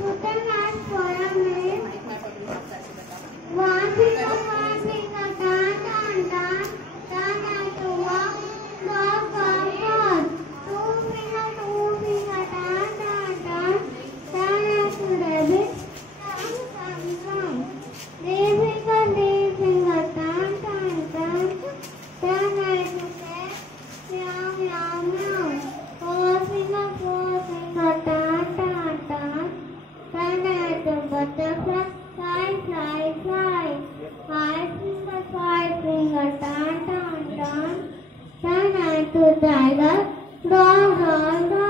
Put a hand for a minute. One finger, turn, turn, turn. Turn and to walk, walk, walk, walk. Two finger, turn, turn, turn. Turn and to rabbit, come, come, come. Three finger, turn, turn, turn. Turn and to cat, meow, meow, meow. Four finger, turn, turn, turn. Turn and to butterfly, fly, fly, fly. Five finger, turn, turn, turn. Turn and to tiger, roar, roar, roar.